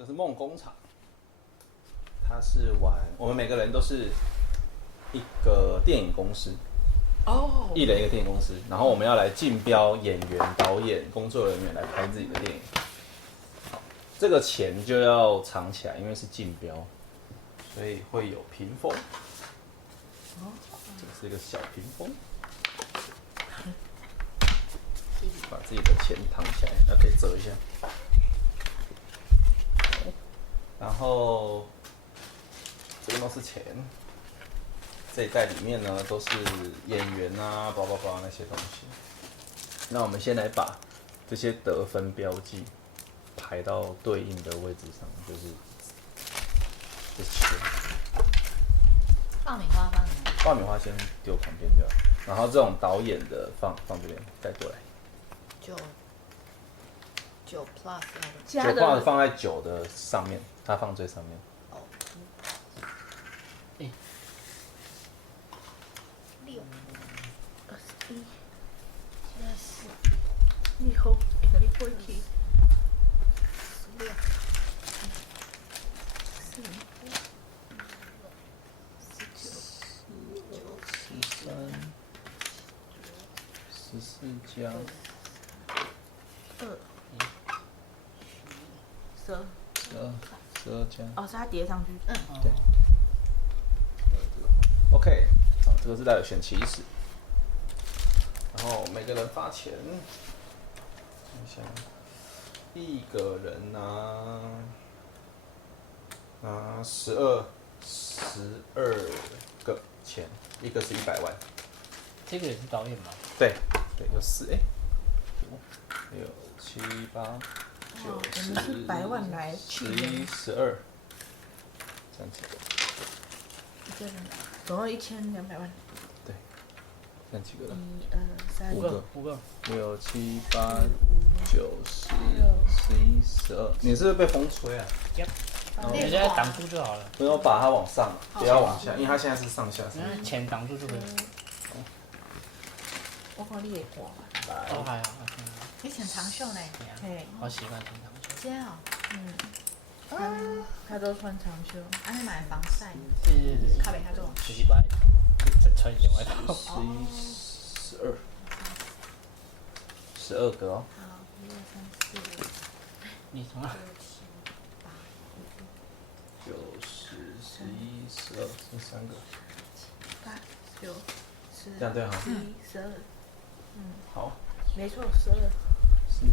个是梦工厂，它是我们每个人都是一个电影公司，一人一个电影公司，然后我们要来竞标演员、导演、工作人员来拍自己的电影。好，这个钱就要藏起来，因为是竞标，所以会有屏风。这是一个小屏风，把自己的钱藏起来，可以折一下。然后这边都是钱，这一袋里面呢都是演员啊、包那些东西。那我们先来把这些得分标记排到对应的位置上，就是这些。爆米花放哪？爆米花先丢旁边就好，然后这种导演的放这边，带过来。9 plus 9 plus 放在9的上面，它放最上面。哦，6 21，现在是你好，一个你过去。16、14加2、12加。哦，是它叠上去。对。OK， 好，这个是带有选起始，然后每个人发钱，看一下，一个人拿12个钱，一个是100万。这个也是导演吗？对，有45 6 7 8 9 我们是100万来去11 12，这样几个？一个人总共1200万。对，这样几个了1、2、3、五个。 6 7 8 9 10 11 12，你是不是被风吹啊？我们现在挡住就好了。不用把它往上，不要往下，因为它现在是上下。钱挡住就可以。我看你会挂嘛。哦，还好。你请长袖呢？嘿，好喜欢听他们说。这样哦，他都穿长袖。啊，你买防晒，对，靠北他做。就是把穿一件外套。11 12个哦。好，1、2、3、4、5、你从哪？ 9 10 11 12，这3个。8、9、10、这样对哈。11、12。好。没错，12。是。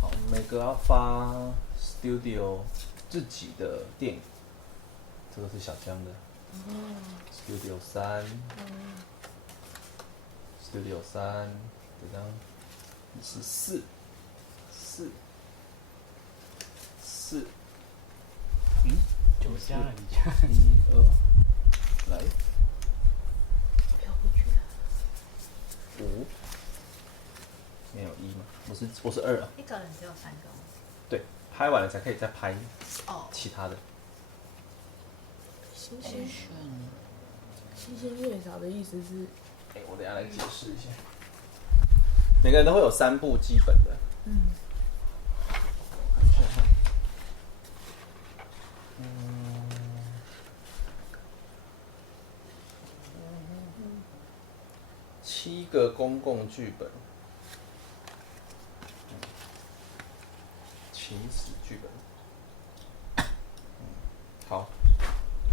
好，每个要发 Studio 自己的电影，这个是小江的。Studio 3。Studio 3，这张是4。酒家了，你家。 1 2，来飘过去了。 5，没有1吗？我是2啊。一个人只有3个吗？对，拍完了才可以再拍哦，其他的。新鲜越少的意思是，我等一下来解释一下。每个人都会有3部基本的。看一下哈。7个公共剧本，起始剧本。好，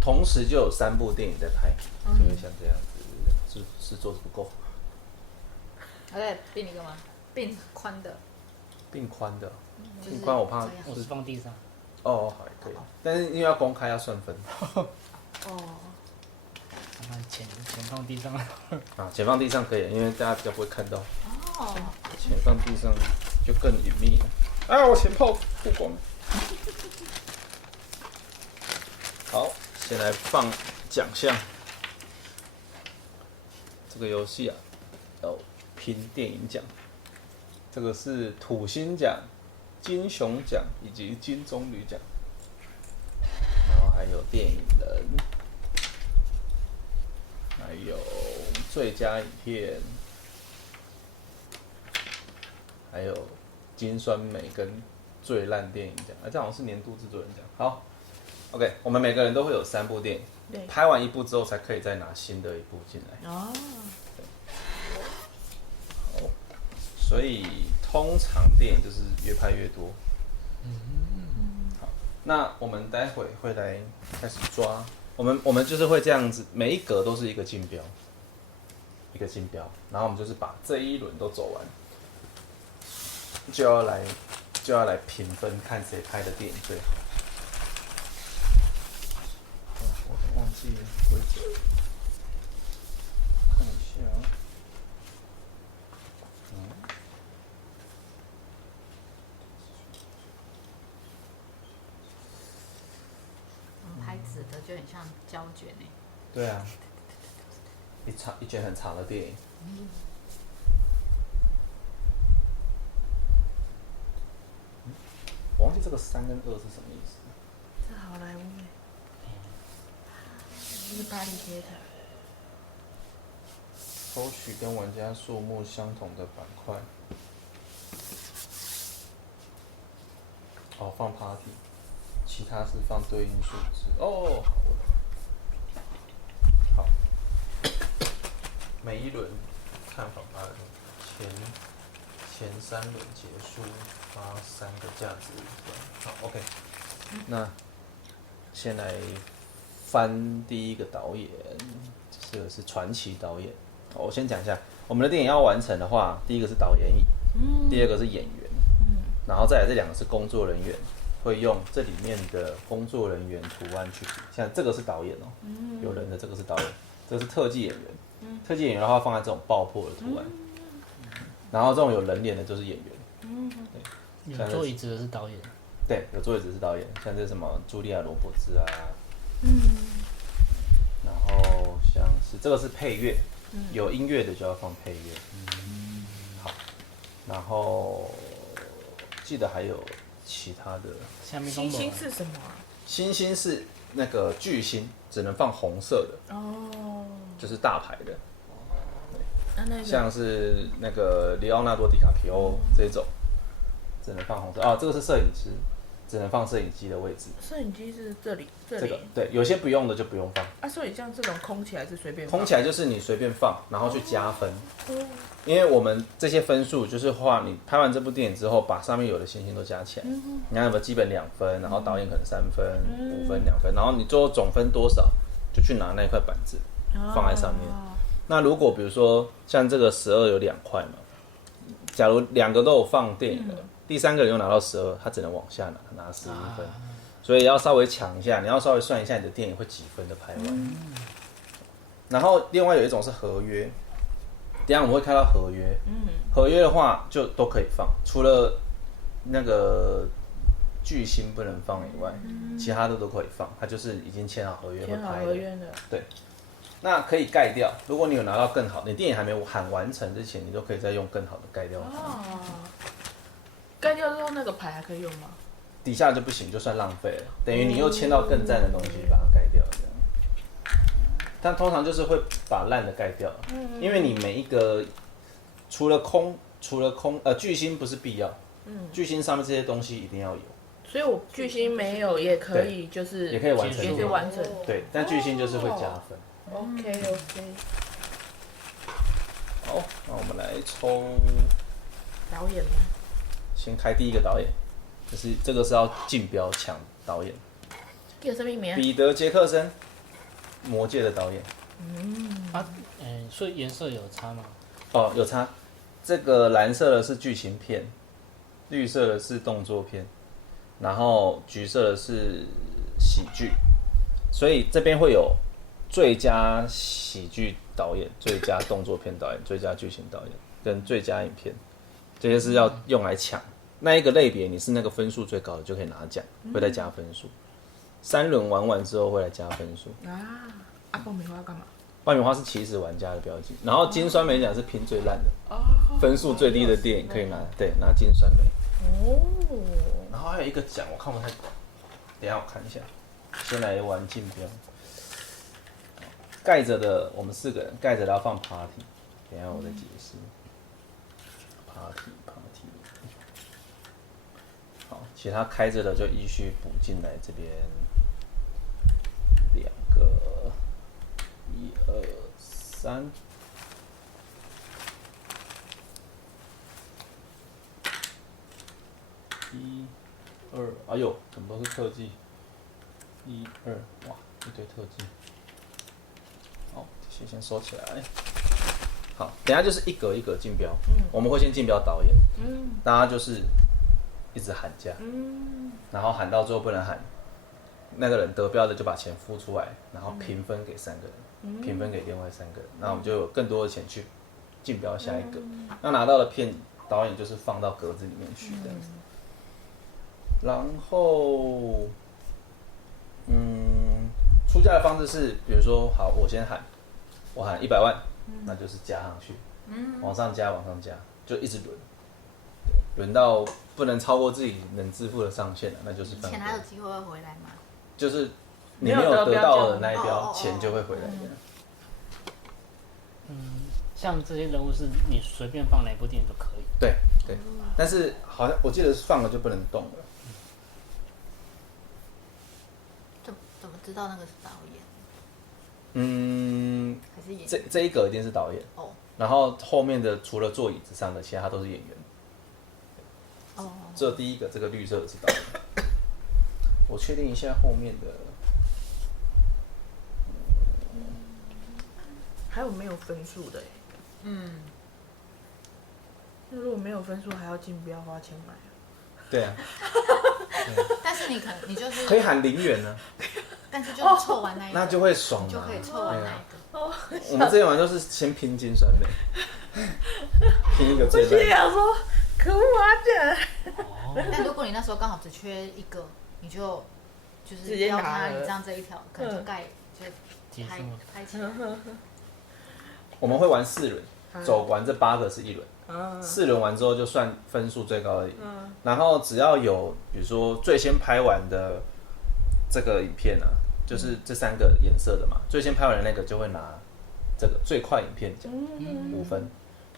同时就有3部电影在拍，就会像这样子，是做的不够。好再并一个吗？并宽的。并宽的，就是并宽我怕这样我是放地上。哦，好也可以，但是因为要公开要算分。把钱放地上。啊，钱放地上可以，因为大家比较不会看到。哦，钱放地上就更隐秘了。啊，我钱泡曝光。好，先来放奖项。这个游戏啊，要拼电影奖。这个是土星奖、金熊奖以及金棕榈奖，然后还有电影人，还有最佳影片，还有金酸梅跟最烂电影奖，这好像是年度制作人奖。好 ，OK， 我们每个人都会有3部电影，拍完1部之后才可以再拿新的1部进来。哦。好，所以通常电影就是越拍越多。好，那我们待会会来开始抓，我们就是会这样子，每一格都是一个竞标，然后我们就是把这一轮都走完。就要来评分，看谁拍的电影最好。我都忘记规则，看一下。拍纸的就很像胶卷欸。对啊，一卷很长的电影。我忘记这个3跟2是什么意思。这好莱坞耶，这是巴黎铁塔。抽取跟玩家数目相同的板块。哦，放 party， 其他是放对应数字。哦，好，每一轮看法发前3轮结束，发3个价值好 ，OK。那先来翻第一个导演，这个是传奇导演。我先讲一下，我们的电影要完成的话，第一个是导演椅，第二个是演员，然后再来这2个是工作人员，会用这里面的工作人员图案去比。像这个是导演哦，有人的这个是导演，这个是特技演员，特技演员的话放在这种爆破的图案，然后这种有人脸的就是演员，对，有坐椅子的是导演，对，有坐椅子是导演，像这什么茱莉亚·罗伯兹啊，然后像是这个是配乐，有音乐的就要放配乐，好，然后记得还有其他的。星星是什么啊？星星是那个巨星，只能放红色的，就是大牌的。像是那个里奥纳多·迪卡皮欧这种，只能放红色。这个是摄影师，只能放摄影机的位置。摄影机是这里。这个对，有些不用的就不用放。所以像这种空起来是随便放。空起来就是你随便放，然后去加分。因为我们这些分数就是画你拍完这部电影之后，把上面有的星星都加起来。你看有没有基本2分，然后导演可能3分、5分、2分，然后你最后总分多少，就去拿那块板子放在上面。那如果比如说像这个12有2块嘛，假如2个都有放电影的，第3个人又拿到12，他只能往下拿11分，所以要稍微抢一下，你要稍微算一下你的电影会几分的拍完。然后另外有一种是合约，等一下我们会看到合约，合约的话就都可以放，除了那个巨星不能放以外，其他的都可以放，它就是已经签好合约会拍的。对。那可以盖掉，如果你有拿到更好，你电影还没喊完成之前，你都可以再用更好的盖掉。盖掉之后那个牌还可以用吗？底下就不行，就算浪费了，等于你又签到更赞的东西，把它盖掉这样。但通常就是会把烂的盖掉，因为你每一个除了巨星不是必要，巨星上面这些东西一定要有。所以我巨星没有也可以，就是也可以完成，也可以完成。对，但巨星就是会加分。OK。好，那我们来抽导演吗？先开第一个导演，这个是要竞标抢导演。第二什么名？彼得·杰克森，《魔戒》的导演。所以颜色有差吗？有差。这个蓝色的是剧情片，绿色的是动作片，然后橘色的是喜剧。所以这边会有最佳喜剧导演、最佳动作片导演、最佳剧情导演跟最佳影片，这些是要用来抢。那一个类别你是那个分数最高的就可以拿奖，会再加分数。3轮玩完之后会来加分数。爆米花要干嘛？爆米花是起始玩家的标记，然后金酸梅奖是拼最烂的，分数最低的电影可以拿金酸梅。然后还有一个奖我看不太懂，等一下我看一下。先来玩竞标。盖着的我们4个人盖着的要放 party， 等一下我再解释。party。好，其他开着的就依序补进来这边2个，1、2、3。1、2，哎呦，怎么都是特技？1、2，哇，一堆特技。好，这些先收起来。好，等一下就是一格一格竞标，我们会先竞标导演，大家就是一直喊价，然后喊到最后不能喊，那个人得标的就把钱付出来，然后平分给3个人，平分给另外3个人，那我们就有更多的钱去竞标下一个，那拿到的片导演就是放到格子里面去这样子，然后，出价的方式是，比如说，好，我先喊，我喊100万。那就是加上去，往上加，往上加，就一直轮，轮到不能超过自己能支付的上限了，那就是翻。钱还有机会会回来吗？就是你没有得到的那一标，钱就会回来的。像这些人物是你随便放哪部电影都可以。对对，但是好像我记得放了就不能动了。怎么知道那个是导演？还是演员？这一格一定是导演哦，然后后面的除了坐椅子上的，其他都是演员。哦，这第一个这个绿色的是导演。我确定一下后面的。还有没有分数的？那如果没有分数还要竞标花钱买啊？对啊。但是你就是可以喊0元呢。但是就是凑完那一个，那就会爽，就可以凑完那一个。我们之前玩都是先拼金酸梅，拼一个最烂。我心想说，可恶啊！但如果你那时候刚好只缺一个，你就是直接标拿了它，你这样这一条可能就拍起来。我们会玩4轮，走完这8个是1轮，4轮完之后就算分数最高而已。然后只要有比如说最先拍完的这个影片啊，就是这3个颜色的嘛，最先拍完的那个就会拿这个最快影片奖5分，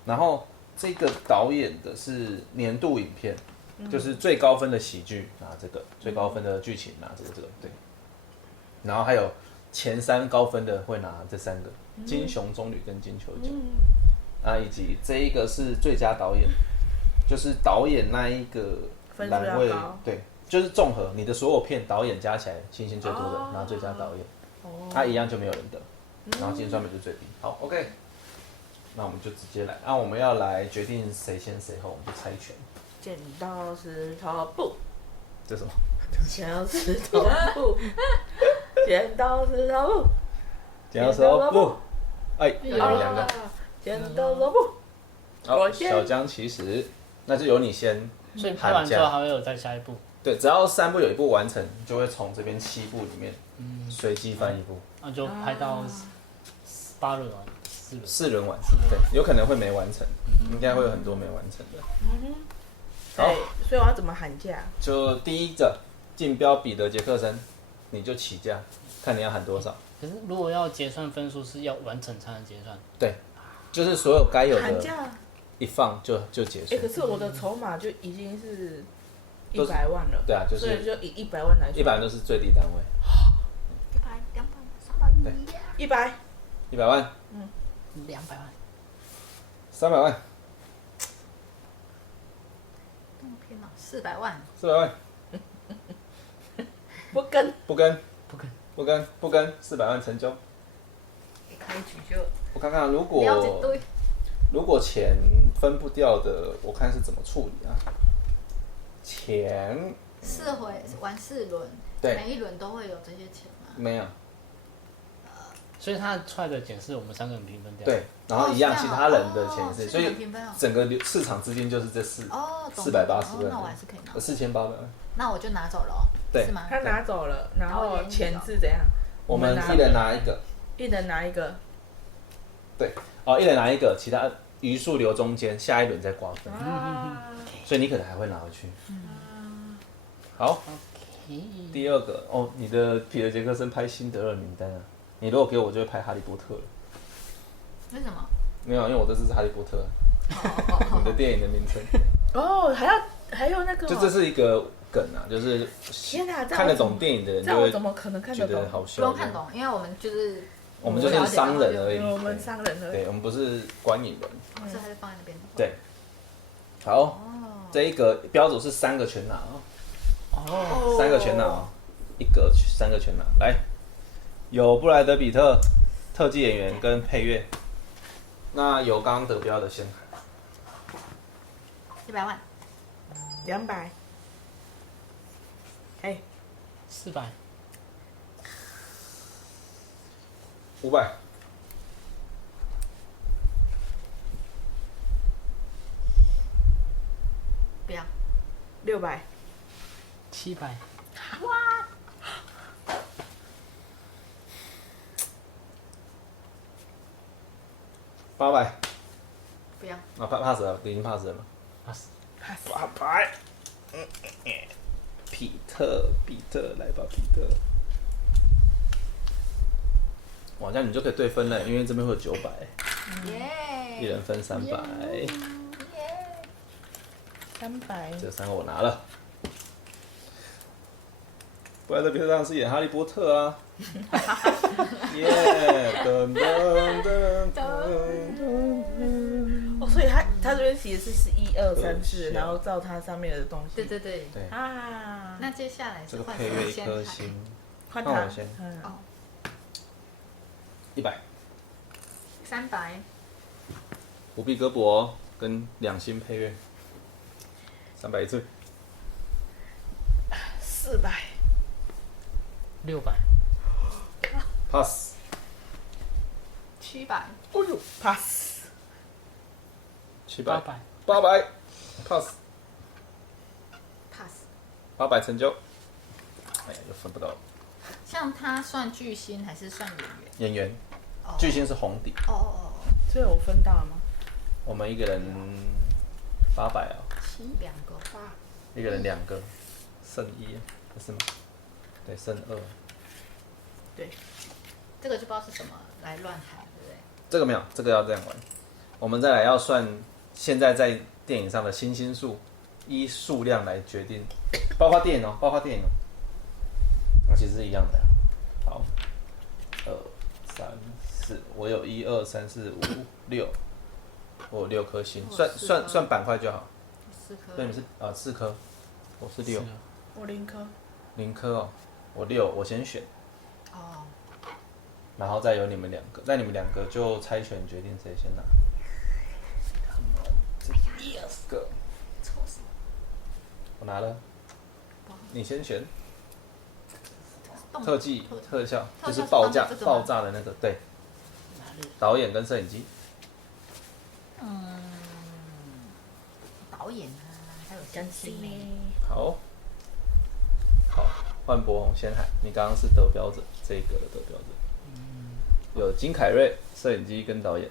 然后这个导演的是年度影片，就是最高分的喜剧拿这个，最高分的剧情拿这个对，然后还有前3高分的会拿这3个金熊棕榈跟金球奖，以及这一个是最佳导演，就是导演那一个栏位对。就是综合你的所有片导演加起来星星最多的，拿最佳导演，他一样就没有人得，然后金酸梅就最低。好 ，OK， 那我们就直接来，我们要来决定谁先谁后，我们就猜拳。剪刀石头布，这什么？剪刀石头布，剪刀石头布，剪刀石头布，哎，你们2个，剪刀石头布。好，小江其实那就由你先，所以拍完之后还会有再下一步。对，只要3部有1部完成，就会从这边7部里面随机翻1部，那就拍到8轮完，4轮完，对，有可能会没完成，应该会有很多没完成的。好，所以我要怎么喊价？就第一个竞标彼得·杰克森，你就起价，看你要喊多少。可是如果要结算分数，是要完成才能结算。对，就是所有该有的喊价一放就结束。可是我的筹码就已经是100万了。对啊，就是所以就以100万来说，100万都是最低单位。100、200、300、100。100万。200万。300万。这么偏吗？400万。400万。不跟。不跟，400万成交。一开局就。我看看，如果钱分不掉的，我看是怎么处理啊？钱。4回玩4轮，对，每一轮都会有这些钱吗？没有。所以他出来的钱是我们3个人平分掉。对，然后一样，其他人的钱是，所以整个市场资金就是这480万，那我还是可以拿4800万。那我就拿走了哦，对，是吗？他拿走了，然后钱是怎样？我们一人拿一个。一人拿一个。对，一人拿一个，其他余数留中间，下一轮再瓜分。所以你可能还会拿回去。好。第2个你的彼得·杰克森拍辛德勒名单啊。你如果给我，就会拍哈利波特了。为什么？没有，因为我这次是哈利波特。你的电影的名称。还要还有那个，就这是一个梗啊，就是天哪，看得懂电影的人这样我就会怎么可能看觉得懂？不得好笑。用看懂，因为我们就是我们就是商人而已，我们商人而已。对，我们不是观影人。这还是放在那边。对，好，这一个标组是3个全拿哦，哦3个全拿哦，一格3个全拿。来，有布莱德比特特技演员跟配乐，那有刚刚得标的先喊。 100万， 200，哎400， 500，不要， 600， 700，哇， 800，不要，啊，pass 了，已经 pass 了吗？800，比特，来吧，比特。哇，这样你就可以对分了，因为这边会有900，一耶，人分300， 300，这3个我拿了。布莱德比特当然是演哈利波特啊，耶，噔噔噔噔。哦，所以他这边其实是1、2、3、4，然后照它上面的东西。对对对，对，啊，那接下来这个是换配乐一谁先喊？颗星，换他换我先，嗯，哦， 100， 300，虎臂胳膊跟2星配乐，300一次。 400， 600， pass， 700，哦呦 pass， 700， 800， 800 pass， pass。 800成就。哎呀，又分不到像他算巨星还是算演员？演员，哦巨星是红底，哦哦哦，所以我分到了吗？我们一个人800啊， 7两个8，一个人2个，剩1，不是吗？对，剩2。对，这个就不知道是什么来乱喊，对不对？这个没有，这个要这样玩。我们再来要算现在在电影上的星星数，依数量来决定，包括电影哦，包括电影哦。那其实是一样的。好，2、3、4，我有1、2、3、4、5、6，我有6颗星，算板块就好。 4颗。对，你是4颗，我是6，我0颗。 0颗哦，我6，我先选，哦，然后再由你们2个，那你们2个就猜拳决定谁先拿。Yes 个，我拿了，你先选。特技特效就是爆炸的那个，对。导演跟摄影机。导演啊，还有甘星星心呢？好，好，换博宏先喊，你刚刚是得标者，这个的得标者。有金凯瑞、摄影机跟导演。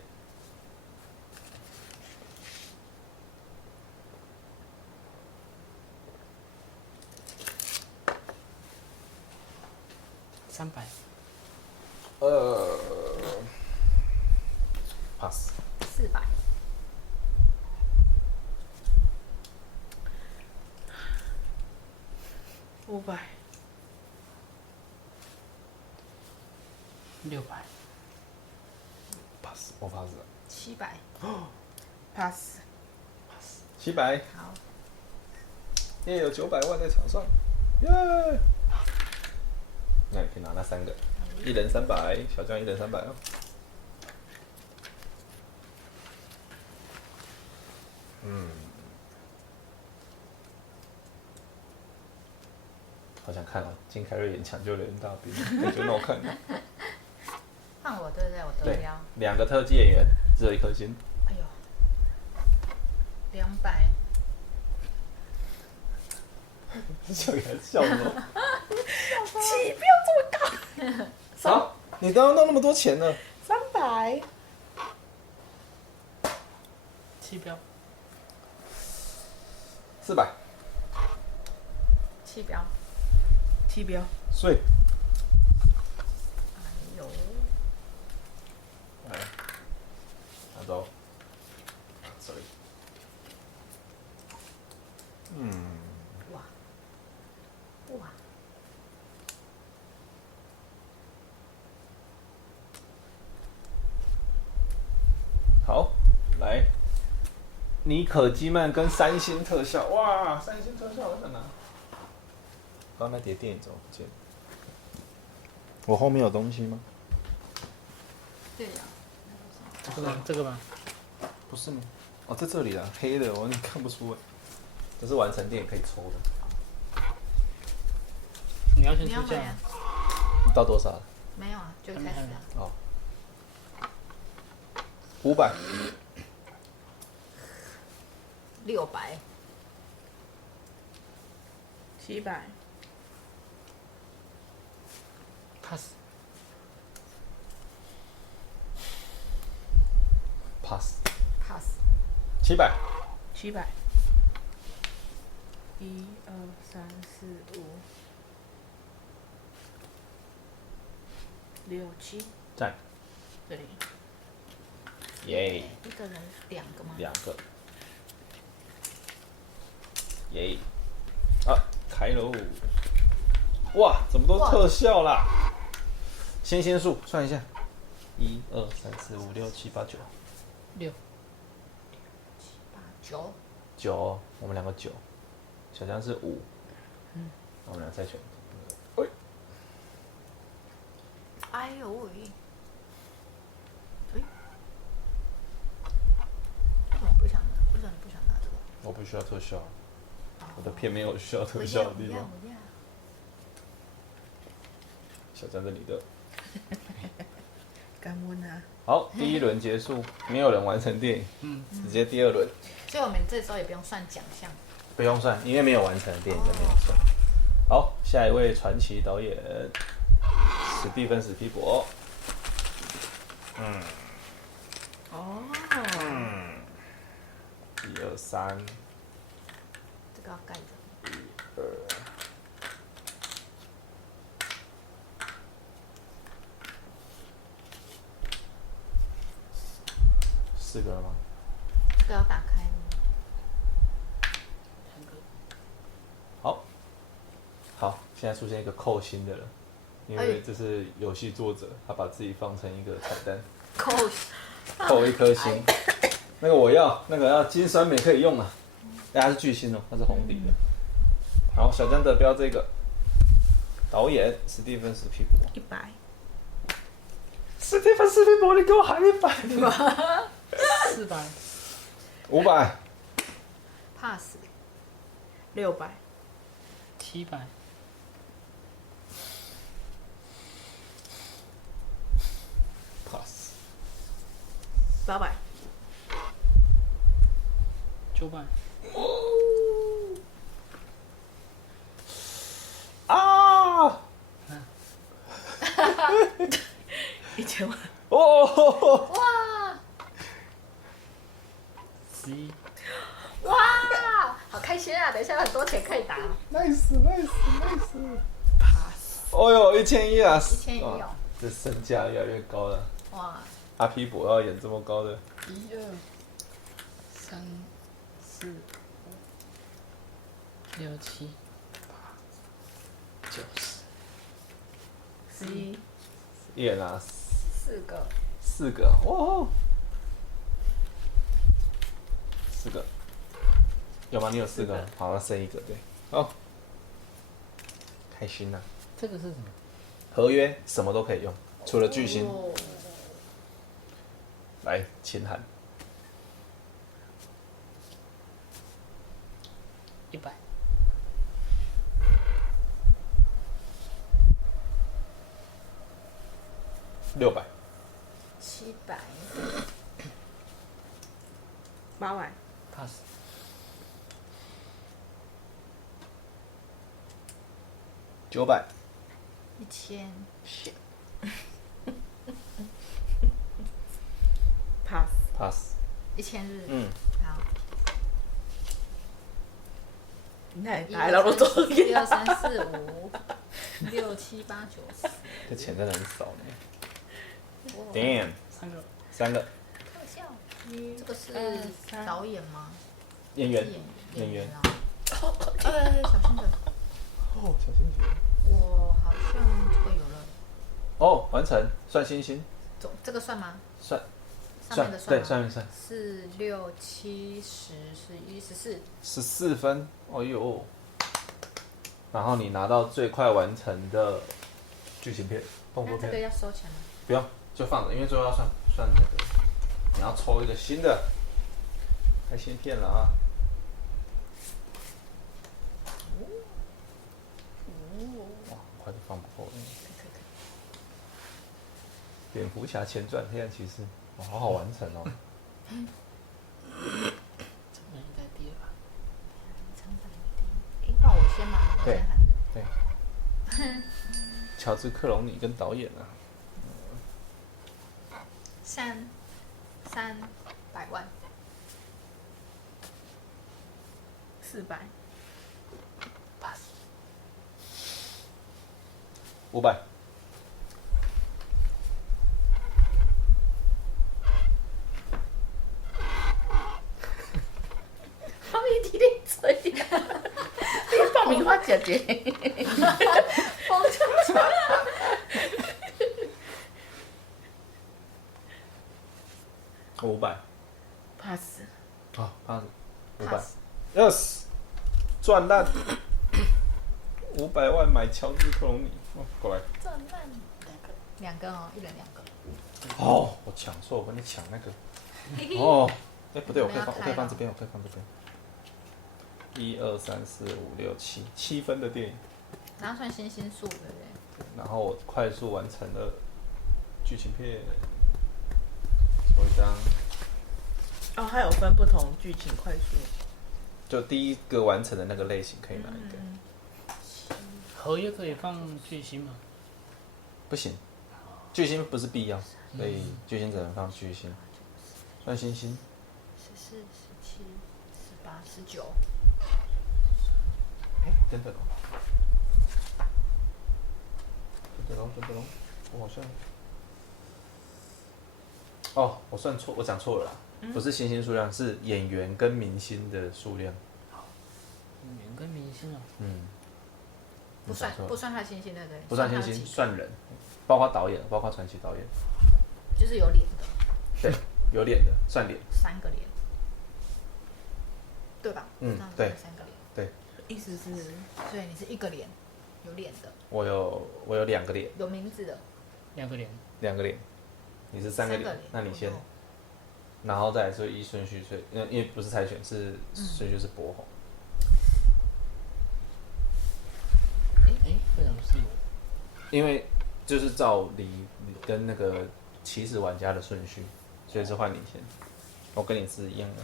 300， pass。 400， 500， 600， pass，我 pass 了。 700， pass， 700，好，耶，有900万在场上，耶！那你可以拿那3个，一人300，小将一人300哦。好想看哦，金凯瑞演抢救人大兵，感觉很好看。换我对不对？我得对标。， 2个特技演员，只有1颗星。哎呦，200，笑你还笑什么？起不要这么高。好，你刚刚弄那么多钱了。 300， 7标， 400， 7标， 7标，睡。哎呦，来，拿走。Sorry。尼可基曼跟三星特效，哇，三星特效我想拿。刚那叠电影怎么不见？我后面有东西吗？对呀。这个吗？不是吗？哦，在这里啊，黑的，我看不出来。这是完成电影可以抽的。你要先出价你要买啊？到多少了？没有啊，就开始啊。哦，500。 600。 700。pass。 pass。 pass。 700。 700。1、2、3、4、5、6、7。赞。这里。耶。一个人2个吗？2个。耶。啊，开喽！哇，怎么都特效啦？星星数算一下，1、2、3、4、5、6、7、8、9。6。 ？7、8、9。9，我们2个9，小江是5，那我们俩再选。喂，哎呦喂！哎，为什么不想拿？为什么你不想拿这个？我不需要特效，我的片没有需要特效的地方。我要。小江是你的。感恩啊！好，第1轮结束，没有人完成电影，直接第2轮。所以我们这周也不用算奖项。不用算，因为没有完成的电影就没有算。好，下一位传奇导演史蒂芬·史皮博。哦。 1、2、3。这个要盖着。 1、2。4个了吗？这个要打开吗？好，现在出现一个扣星的了，因为这是游戏作者，他把自己放成一个彩蛋，扣1颗星。那个我要，那个要金酸梅可以用啊，但它是巨星哦，它是红底的。好，小江得标这个导演史蒂芬·史皮博。100。史蒂芬·史皮博，你给我喊100400。 500。 pass。 600。 700。 pass。 800。 900。啊！1000万。哦！哇11。哇，好开心啊！等一下有很多钱可以打。nice。哦哟，1100啊！1100哦。这身价越来越高了。哇！阿皮博要演这么高的。1、2、3、4、5、6、7、8、9、10。 11。一人拿4个。 4个，哇！4个，有吗？你有4个？好，那剩1个，对。好，开心呐！这个是什么？合约什么都可以用，除了巨星。哦来，秦寒。 100。 600。 700。 800。 pass。 900。 1000。 pass。 pass。 1000日。好。你看打了多少1、2、3、4、5、6、7、8、9、10。这钱真的很少呢。Damn。 3个。特效。这个是导演吗？演员。演员啊。小心的。哦，小心点。我好像这个有了。哦，完成，算星星。这个算吗？算。上面的算对，上面算。4、6、7、10、11、14分，哎呦！然后你拿到最快完成的剧情片、动14。作那这个片，要收钱吗？不用就放着，因为最后要算那个，你要抽一个新的开新片了啊！哇，很快就放不够了。蝙蝠侠前传：黑暗骑士，哇，好好完成哦。这个应该低了吧？换我先嘛，我先喊着。对，乔治·克隆尼跟导演啊， 300万。 400。 500。我一直咧嘴，你爆米花姐姐，风筝船。500。 pass。好，pass。500 Pass。Yes， 赚烂。500万买乔治·克隆尼，过来。赚烂。2个哦，一人2个。哦，我抢错，我跟你抢那个。哦，不对，我可以放这边，我可以放这边。1、2、3、4、5、6、7， 7分的电影。然后算星星数，对不对？然后我快速完成了剧情片，抽一张。哦，还有分不同剧情快速。就第一个完成的那个类型可以拿一个。合约可以放巨星吗？不行，巨星不是必要，所以巨星只能放巨星。算星星。14、17、18、19。等等哦，我好像……哦，我算错，我讲错了啦，不是星星数量，是演员跟明星的数量。演员跟明星哦。不算他星星，对不对？不算星星，算人，包括导演，包括传奇导演。就是有脸的。对，有脸的算脸。 3个脸。对吧？对。3个脸。对。意思是，所以你是1个脸，有脸的。我有2个脸。有名字的。2个脸。2个脸。你是3个脸，那你先。然后再来是依顺序，所以因为不是猜拳，是顺序是博红。为什么是我？因为就是照你跟那个起始玩家的顺序，所以是换你先。我跟你是一样的。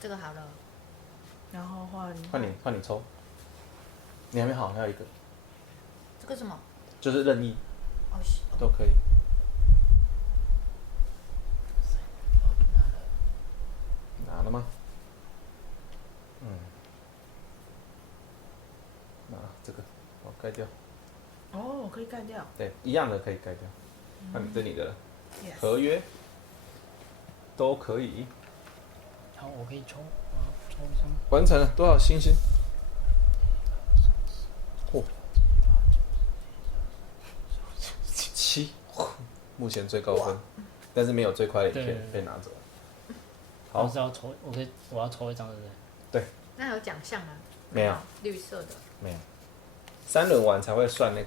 这个好了。然后换你抽。你还没好，还有一个。这个什么？就是任意。哦，都可以。拿了吗？拿这个，我盖掉。哦，可以盖掉。对，一样的可以盖掉。那你你的了。Yes。合约都可以。好，我可以抽，我要抽一张。完成了，多少星星？嚯，7，目前最高分，但是没有最快的影片被拿走。好，我要抽一张，对不对？对。那有奖项吗？没有。绿色的。没有。3轮完才会算那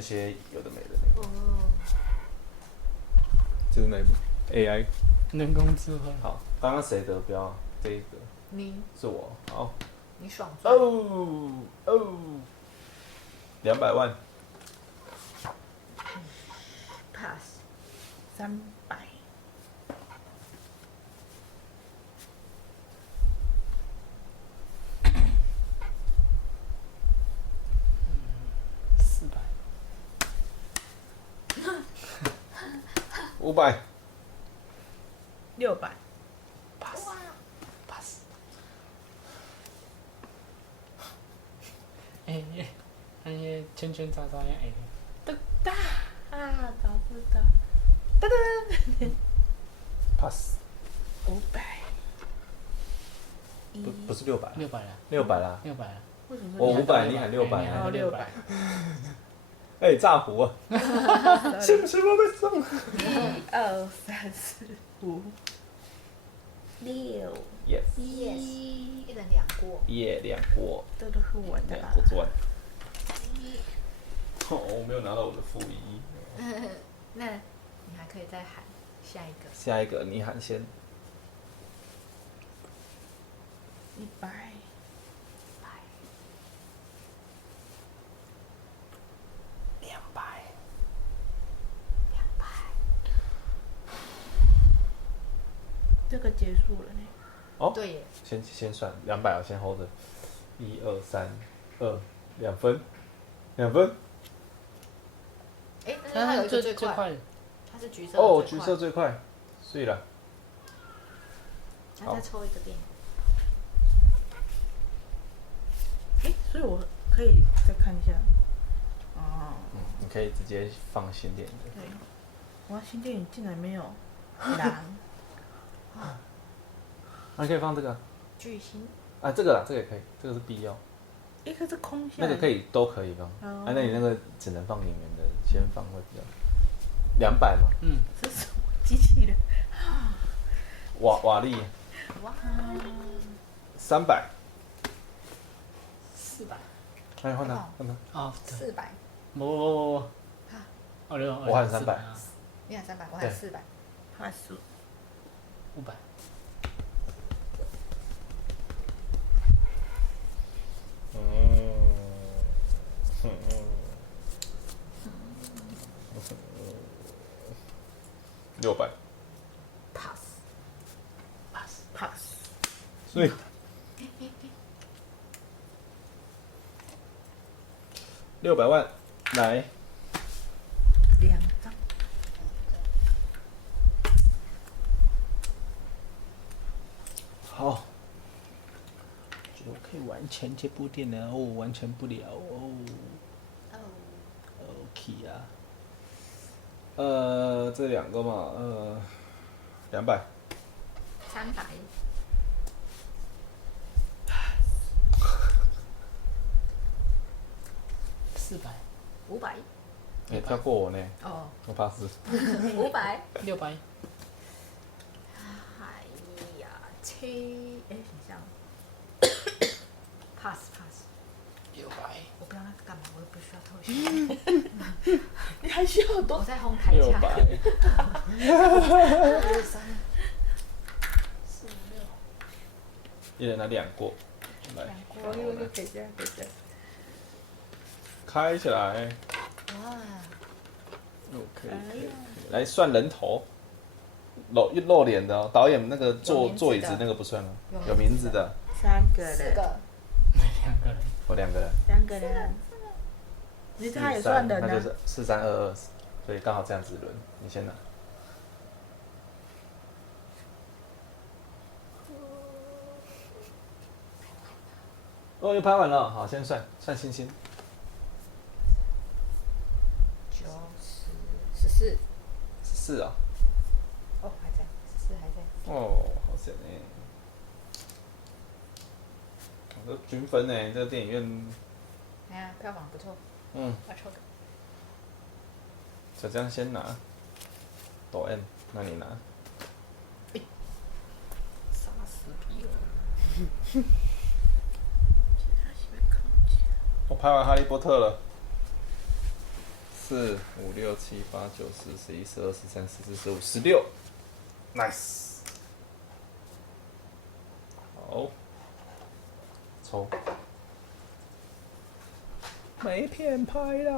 些有的没的那个。哦。这是哪一部 ？AI。人工智慧。好，刚刚谁得标啊？这一个。你。是我。好。你爽赚。哦，200万。pass。300。500。600。pass。那些圈圈叉叉一样，哒哒啊，找不到。哒哒。pass。500。不是600。600啦。 600啦。600啦。为什么？我500，你喊600啊。600。哎，炸糊啊！是不是我被中？ 1、2、3、4、5、6， Yes， 一人2锅。耶，2锅，这都是我的2啦。锅赚。哦，我没有拿到我的负1。那你还可以再喊下一个。下一个你喊先。100、这个结束了呢。哦，对耶，先算200，我先 hold 着。1、2、3、2分，2分。哎，但是它有一个最快，快的，它是橘色的哦，最快橘色最快，碎了。那再抽一个电。所以我可以再看一下。哦，你可以直接放新点的。对，哇，新电影竟然没有狼。可以放这个巨星。啊，这个啦，这个也可以，这个是必要。一个是空下，那个可以都可以放。哦那你那个只能放演员的，先放会比较。200嘛，这是什么机器人？瓦力哇300。 ，400。哎，换他，换他。啊，对， 400。不，哦六，我喊300，你喊300，我喊400。怕输。 500，600。 pass。 pass。所以600万来。 2张。好，觉得我可以完成这部电影哦，完成不了哦。OK 啊。这2个嘛，200。 300。 400， 500。哎，跳过我呢，哦我怕死。 500。 600，哎呀，7，哎，等一下，pass。 600，我不知道那是干嘛，我又不需要透析。你还需要我多？在哄台下。 600。 一人拿2过，来我以为可以这样，可以这样。开起来。哇， OK，来算人头，露脸的哦。导演那个坐椅子那个不算哦，有名字的。 3个4人，个。 2个人，我2个人。 3个人。你他也算人呢那就。是4322，所以刚好这样子轮。你先拿。哦，又拍完了，好，先算星星。 9、10、14。 14啊。哦，还在，14还在。哦，好险哎。这均分呢，这个电影院。哎呀，票房不错。嗯，我抽个。小江先拿。抖 M， 那你拿。杀死比尔。我拍完哈利波特了。4、5、6、7、8、9、10、11、12、13、14、15、16 ，nice。好，抽。没片拍啦。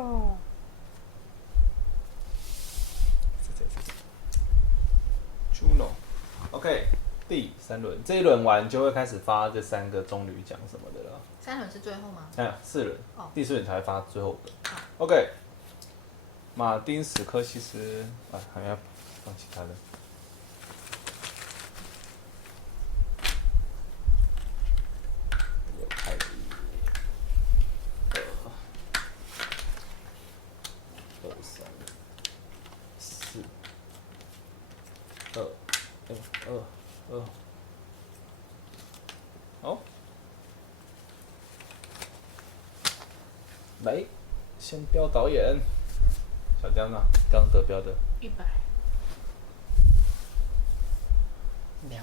Juno。OK， 第3轮，这一轮完就会开始发这3个棕榈奖什么的了。 3轮是最后吗？ 4轮哦，第4轮才会发最后的。OK， 马丁史科西斯啊，还要放其他的。又开了1、2、3、4、2，好，来先标导演，小江呢？刚得标的100， 200，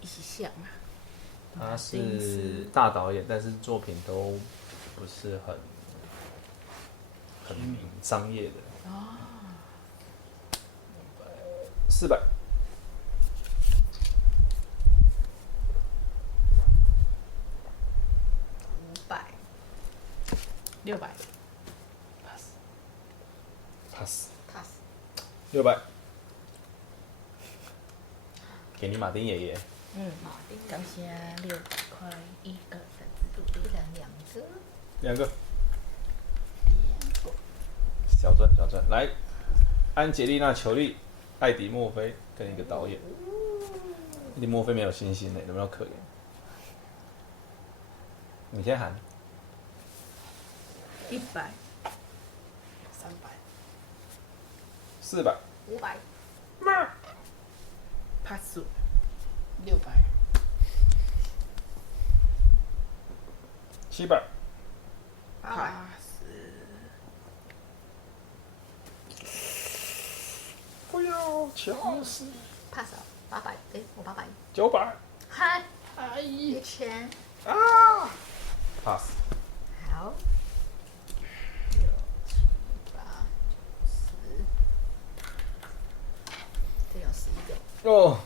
一起想啊。他是大导演，但是作品都不是很商业的。400， 500， 600， pass pass， 600，给你马丁爷爷马丁感谢600块，1、2、3、4、5、6、一人2个， 2个，小赚小赚，来，安吉丽娜·裘丽、艾迪·墨菲跟一个导演。艾迪·墨菲没有星星呢，有没有可怜？你先喊。 100， 300， 400， 500， pass， 600， 700， pass，不要抢死。 pass 800，我800， 900，嗨哎， ，1000，啊 ，pass。好，6、7、8、9、10，这有11个，哦，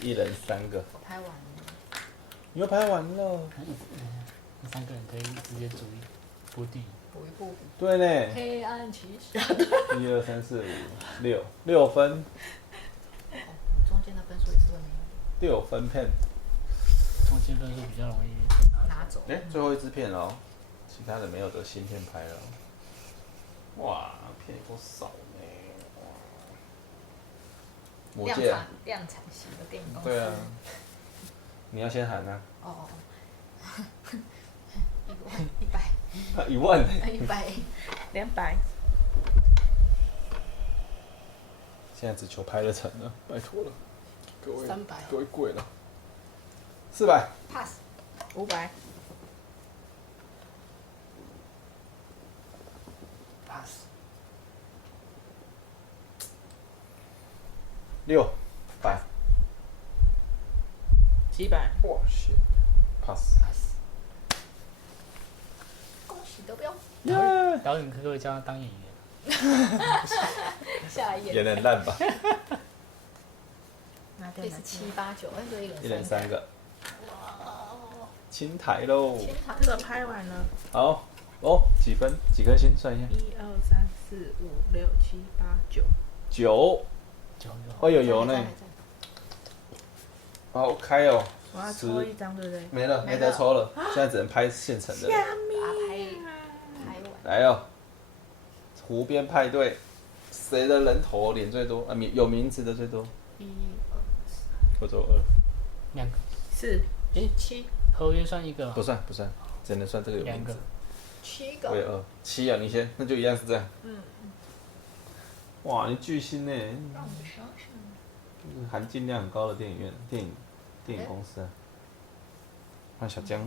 一人3个，我拍完了，你又拍完了。那3个人可以直接组一部电影。补一部对呢，黑暗骑士， 1、2、3、4、5、6分，中间的分数也是会没6分片。中间分数比较容易拿走，哎，最后一支片了哦，其他的没有得新片拍了。哇，片也够少呢。哇，魔戒。量产型的电影公司，对啊，你要先喊啊。哦，100， 1万。 100， 200，现在只求拍得成了，拜托了，各位300各位贵了。400， pass， 500， pass， 600， 700，哇shit pass。 pass。恭喜得标，耶，导演可不可以叫他当演员？下来演演得很烂吧？拿掉这是7、8、9，所以一人3个，哇，青台喽。天堂这个拍完了，好哦，几分？几颗星？算一下。 1、2、3、4、5、6、7、8、9， 9。哦，有呢。好开哦。我要抽一张，对不对？没了，没得抽了，现在只能拍现成的。虾把它米，拍完，来哦，湖边派对，谁的人头脸最多？有名字的最多。 1、或者2。 2个。 4、诶， 7合约算一个。不算不算，只能算这个有名字。 7我也个， 2。7啊，你先，那就一样是这样。哇，你巨星呢？让我想想，含金量很高的电影院、电影公司啊。换小江。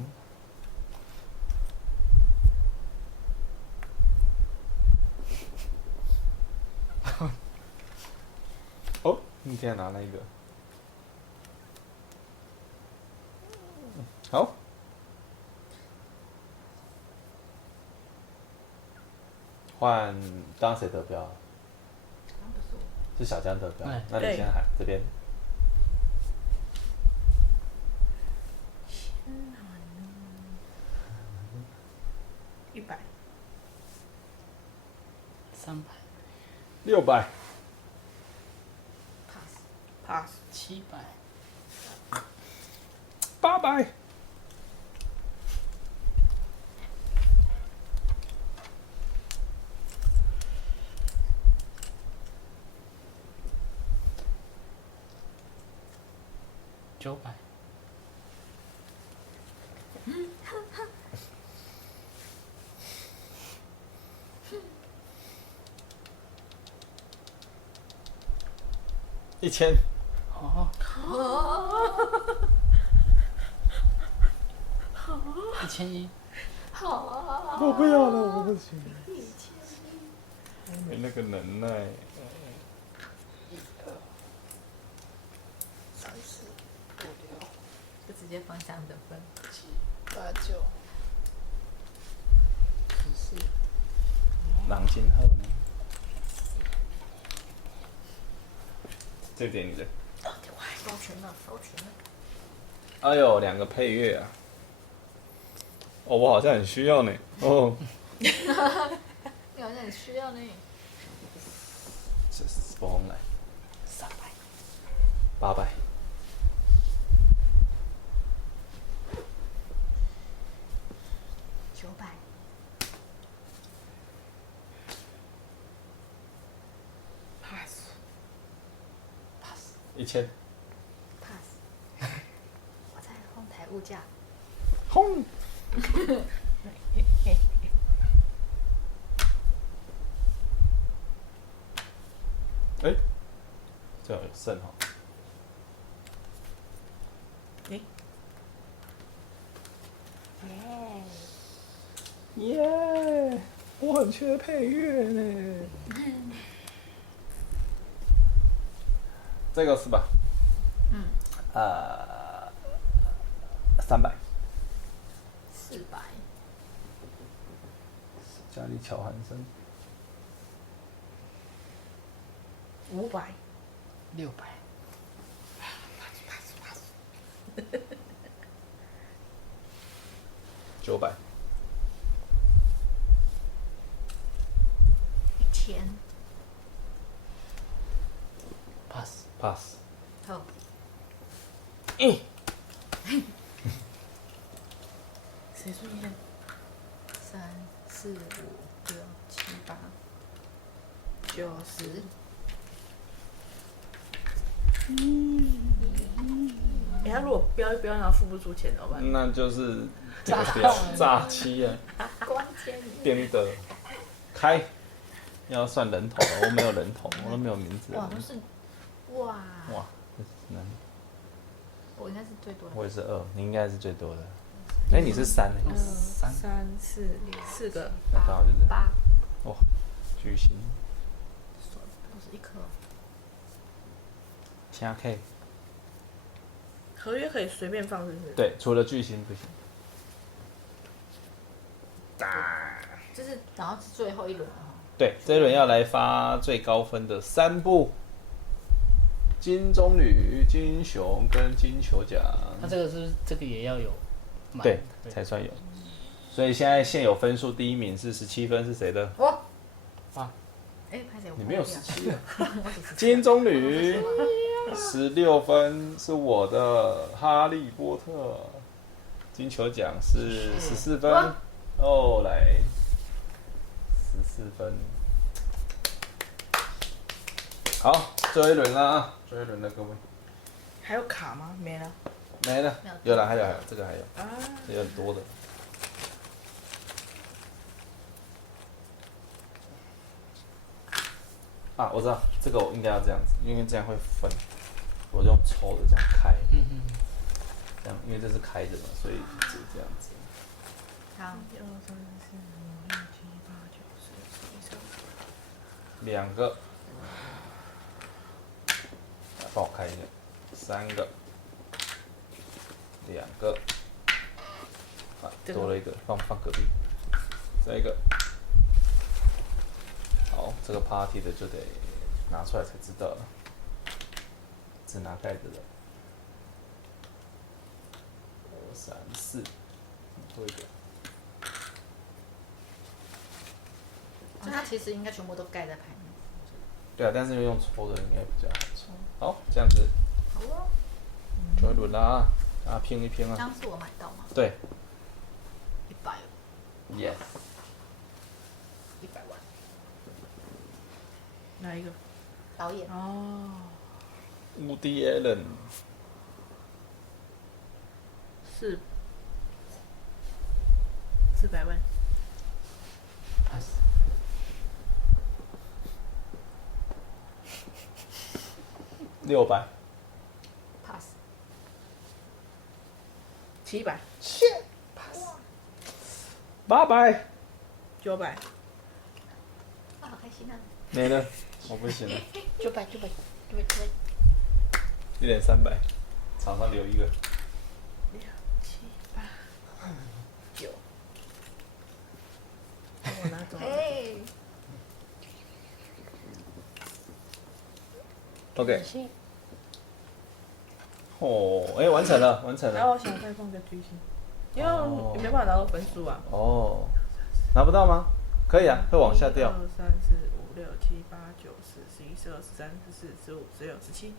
哦，你现在拿那个。好。换刚刚谁得标啊？刚不是我，是小江得标哎，那你先喊这边。 100， 300。 600。 pass， pass， 700。 800。 900。 1000。哦。1100。好，我不要了，我不行，我没那个能耐。就直接方向的分。7、8、9、14。狼金鹤呢？这点你的。收钱了，收钱了。哎呦，2个配乐啊！哦，我好像很需要呢。哦，你好像很需要呢。这是不红来。300。800。900。pass。 1000。pass。我在后台物价。轰！哎，这样有剩哈。耶！我很缺配乐呢。这个是吧？嗯。 300。400。家里乔韩森。500。600。900。1000。pass。 pass。好。谁出现3、4、5、6、7、8、9、10。他如果标一标，然后付不出钱怎么办？那就是这个标诈欺啊！关键。编的开，要算人头，我没有人头，我都没有名字。哇，都是哇。哇，这是难。我应该是最多的。我也是2，你应该是最多的。哎，你是3呢3、4、4个。那刚好就是8。哇，巨星。都是1颗。加 K。合约可以随便放，是不是？对，除了巨星不行。就是然后是最后一轮了哈。对，这一轮要来发最高分的3部。金棕榈、金熊跟金球奖。那这个也要有满。对，才算有。所以现在现有分数，第1名是17分，是谁的？哇。啊。哎，拍谁？你没有17啊？我只是金棕榈16分是我的《哈利波特》，金球奖是14分。哦，来14分。好，最后一轮啦，最后一轮了，各位。还有卡吗？没了。没了，有了，还有，这个还有，啊。也很多的。啊，我知道，这个我应该要这样子，因为这样会分。我用抽的这样开，这样，因为这是开的嘛，所以就这样子。好。1、2、3、4、5、6、7、8、9、10、11、12。2个，帮我开一个，3个，2个，啊，多了一个，放隔壁，这个。好，这个 party 的就得拿出来才知道了，只拿盖子的。2、3、4，多一个。所以它其实应该全部都盖在牌面。对啊，但是用抽的应该比较好抽。好，这样子。好哦。最后一轮啦，啊，拼一拼啊。当时我买到吗？对。100。Yes。100万。哪一个？导演。哦。Woody Allen。400万。pass。600。pass。700。切 pass。800， 900，啊，好开心啊！没了，我不行了， 900，一连300，场上留一个。 6、7、8、9，我拿走了。嘿， OK。哦，哎，完成了，完成了。然后我想再放个巨星，因为你没办法拿到分数啊。哦，拿不到吗？可以啊，会往下掉。1、2、3、4、5、6、7、8、9、10、11、12、13、14、15、16、17。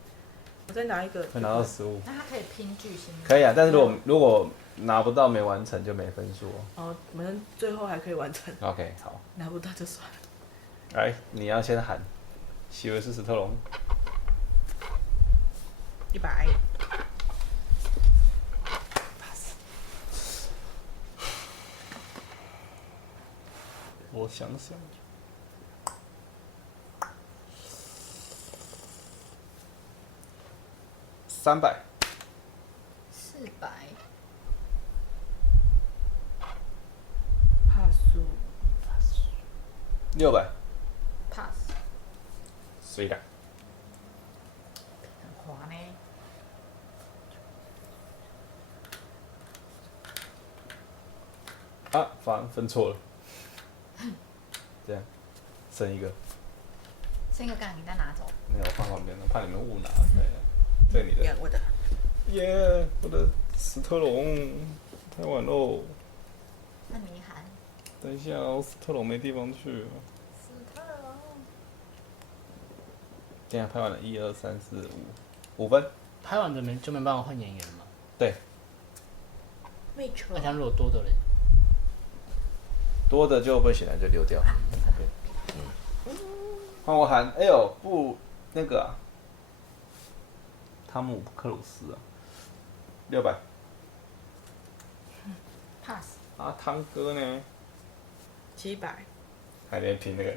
我再拿一个。会拿到15。那他可以拼巨星吗？可以啊，但是如果拿不到没完成就没分数哦。哦，反正最后还可以完成。OK， 好，拿不到就算了。来，你要先喊，希维斯史特龙。 100。我想想，300。400，帕苏。 600。 pass，虽然很滑呢。啊，分错了，这样，剩一个，剩一个杠，你再拿走。没有放旁边了，怕你们误拿。对，这个你的。我的。耶，我的史特龙，太晚喽。那你喊等一下哦，史特龙没地方去了。史特龙。这样拍完了，1、2、3、4、5，5分。拍完就没办法换演员了嘛？对，没错那。像如果多的嘞，多的就被显然就溜掉。OK，换我喊，哎呦，不，那个啊，汤姆克鲁斯啊，600。 pass，啊，汤哥呢？ 700。还在拼那个。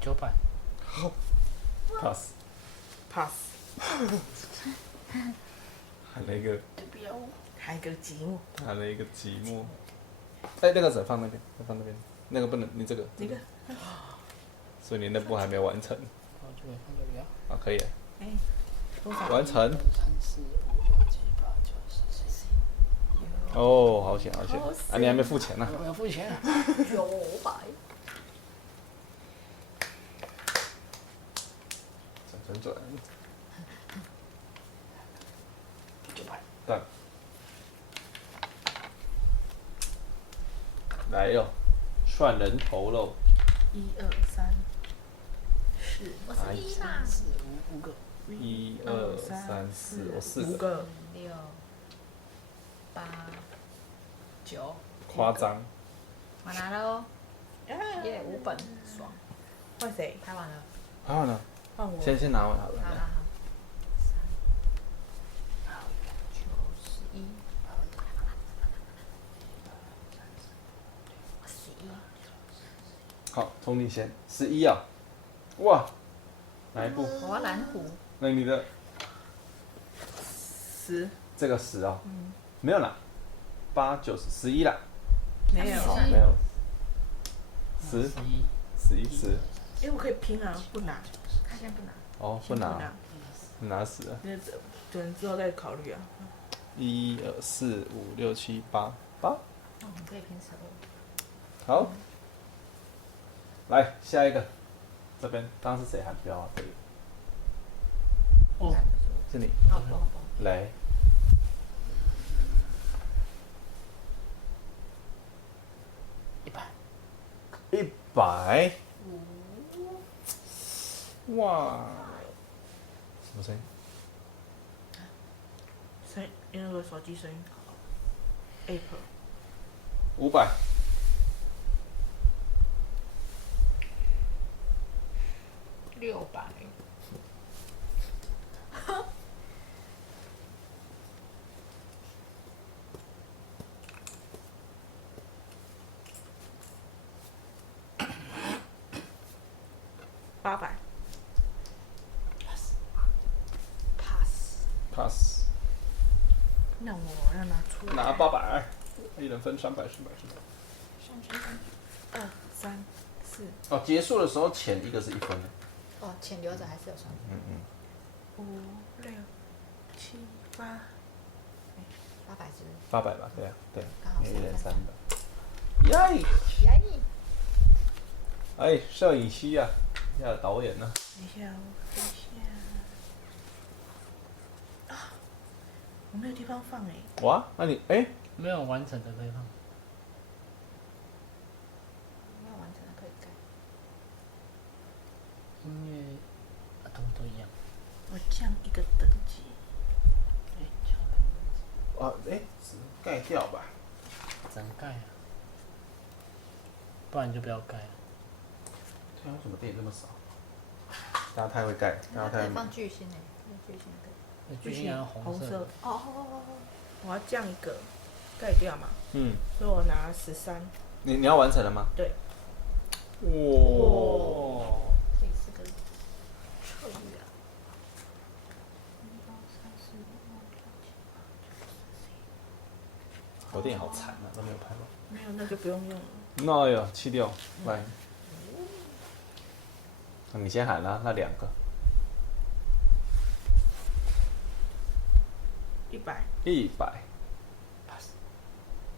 900。pass， pass。喊了一个，不要。还有一个寂寞。喊了一个寂寞。哎，那个纸放那边，放那边，那个不能，你这个。这个。所以你那步还没有完成。哦，这边放这里啊。啊，可以了，哎，多少？完成。 3、4、5、6、7、8、9、10、11。哦，好险，好险！啊，你还没付钱呢。我要付钱啊。 900，转。 900。对。来哟，算人头喽。 1、2、3、4。我是1嘛。 5个。 1、2、3、4，我4 5个。个。 6、8、9，夸张。我拿喽。耶，5本，爽。换谁？拍完了。拍完了，换我。先拿完好了。好好好。9、11。11。好，从你先，11啊。哇，哪一部？我要蓝湖。那你的10。这个10啊？没有啦，8、9、11啦。没有。好，没有。10、 11、 11、10。哎，我可以拼啊，不拿。他先不拿。哦，不拿，拿10啊。那可能之后再考虑啊。1、2、4、5、6、7、8，8。哦，你可以拼12。好，来下一个，这边刚刚是谁喊标啊？这里哦，是你。好，不好。来， 100。 100。哇，什么声音？那个手机声音。Apple。 500。 600。 800。pass。 pass。一人分300。3、2、3、4。哦，结束的时候钱一个是1分的。哦，钱留着还是有算。5、6、7、8。800只。800吧，对啊，对，刚好因为一人300 300。耶！耶！哎，摄影师啊，要导演呢。等一下，我看一下。啊，我没有地方放哎。哇，那你没有完成的可以放。没有完成的可以改。音乐都一样。我降一个等级。只盖掉吧。只能盖啊，不然你就不要盖了。为什么电这么少？大家太会盖，大家太会买。放巨星巨星可以。那巨星还是红色的。哦，我要降一个，盖掉嘛。所以我拿13。你要完成了吗？对。哇！这是个策略啊。我电影好惨啊，都没有拍到。没有，那就不用用了。那呀，弃掉，来。你先喊啦，那2个。100。100。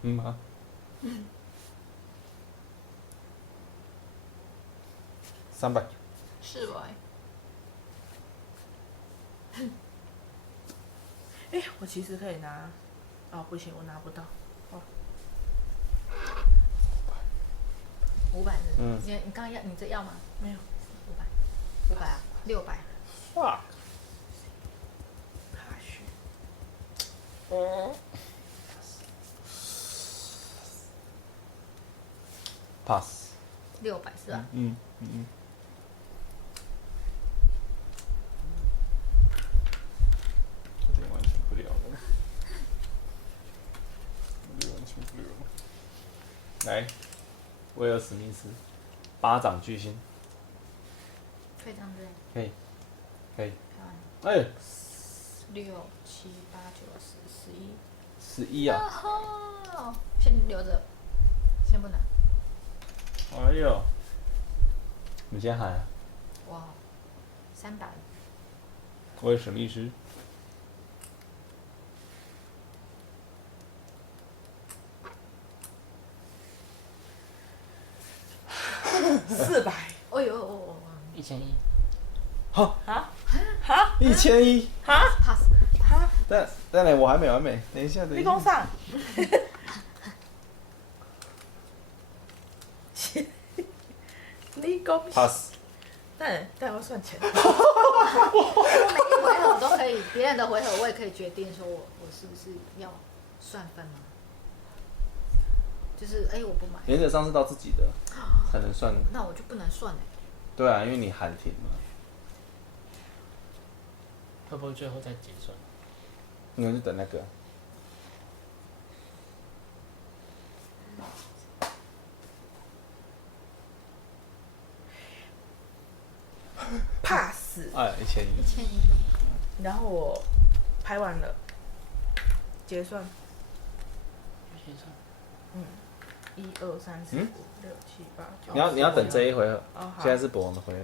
吗？300。是吧？我其实可以拿。哦，不行，我拿不到。哦。500是。你刚刚你这要吗？没有。500啊，600。哇。pass。600是吧？这点完成不了了。完成不了。来，威尔史密斯，巴掌巨星。可以这样子。可以。可以。6、7、8、9、10、11。11啊。哦，先留着，先不拿。哎呦，你先喊。哇，300。威尔史密斯。400。哎呦，1100。好。啊？1100。pass。再来，我还没完美，等一下。立功上。立功。pass。但要算钱。每一回合都可以，别人的回合我也可以决定说我是不是要算分吗？就是我不买。原则上是到自己的才能算。那我就不能算对啊，因为你喊停嘛。会不会最后再结算？那就等那个。pass。哎，1100。然后我拍完了，结算。结算。1、2、3、4、5、6、7、8、9。你要等这一回合。哦，好。现在是博王的回合。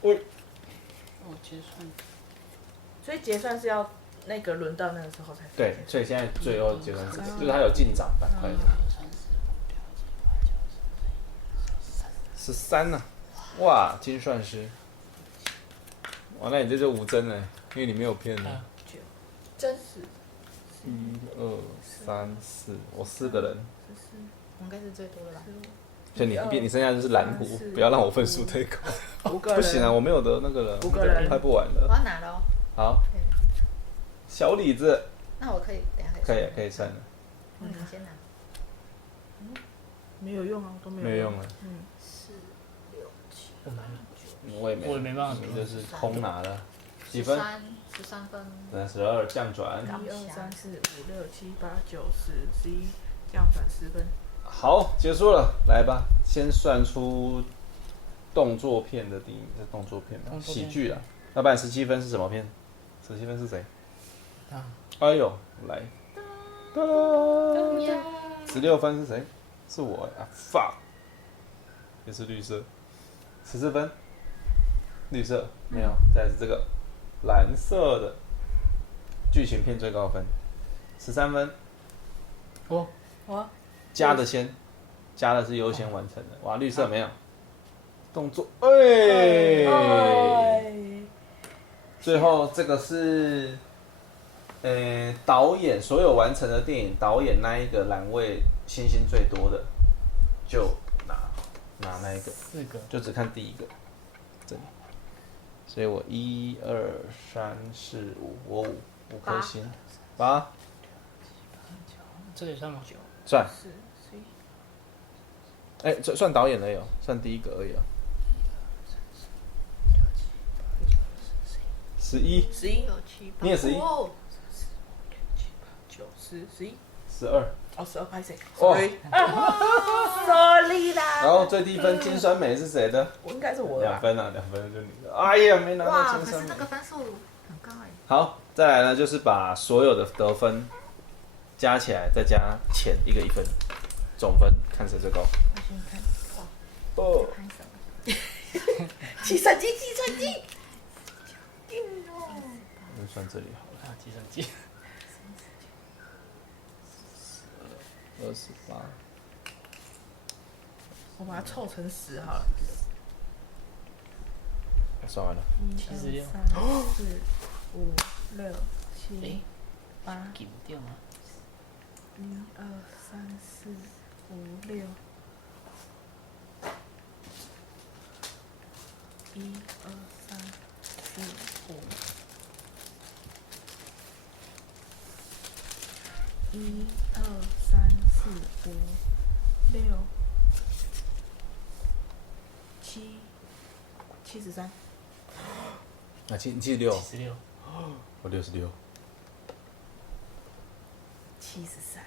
我结算。所以结算是要那个轮到那个时候才。对，所以现在最后结算就是它有进展板块的。13呢？哇，精算师。哇，那你这就无真了，因为你没有骗了。真是。1、2、3、4，我4个人。我应该是最多的吧。所以你剩下就是蓝湖，不要让我分数太高。 5个人。不行啊，我没有得那个了，5个人拍不完了。我要拿了哦。好。小李子。那我可以等下可以算了。你先拿。没有用啊，我都没有。没有用了。4、6、7、我买了。我也没。我也没办法，你就是空拿了。几分？13分。12降转。1、2、3、4、5、6、7、8、9、10、11，降转10分。好，结束了，来吧，先算出动作片的第一，是动作片吧，喜剧啦。要不然17分是什么片？17分是谁？哎呦，来。哒啦，16分是谁？是我啊，fuck，也是绿色。14分，绿色没有，再来是这个蓝色的，剧情片最高分，13分。我加的先，加的是优先完成的。哇，绿色没有，动作，哎，最后这个是，导演所有完成的电影导演那一个栏位星星最多的，就拿那一个4个，就只看第一个，这里。所以我1、2、3、4、5，我5颗星，8，这个也算吗？算， 10、11、这算导演而已哦，算第一个而已哦。11， 11、你也11哦， 9、10、11、 12。哦，12拍谁哦？Sorry 啦。然后最低分金酸梅是谁的？我应该是我2吧？分啊，2分就你的。哎呀，没拿到哇，金酸梅可是那。个分数很高哎。好，再来呢，就是把所有的得分加起来，再加前一个1分，总分看谁最高。我先看。哦，拍什么？计算机。就算这里好了。啊，计算机。 28，我把它凑成10好了。算完了。 76 3、4、5、6、7、8。给不掉吗？ 1、2、3、4、5、6。1、2、3、4、5。1、2、3、4、5、6、7、73。啊，你76， 76。我66。 73。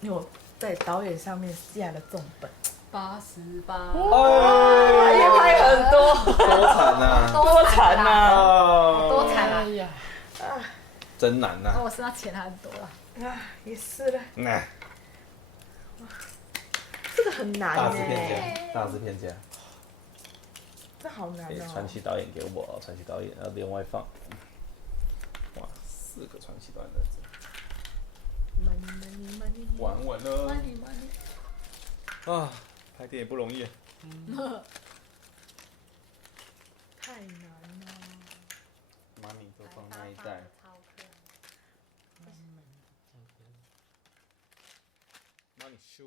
因为我在导演上面下了重本。 88。哎，也拍很多，多惨呐！多惨呐！啊，多惨啊！呀，真难呐！那我身上钱还很多啊。啊，也是了，哎，这个很难大制片呢，家，大制片家，这好难给哦。传奇导演给我，传奇导演要另外放。哇，4个传奇导演在这， Money，玩完了 money。啊！拍电影不容易。太难了。妈咪都放那一袋。妈咪修。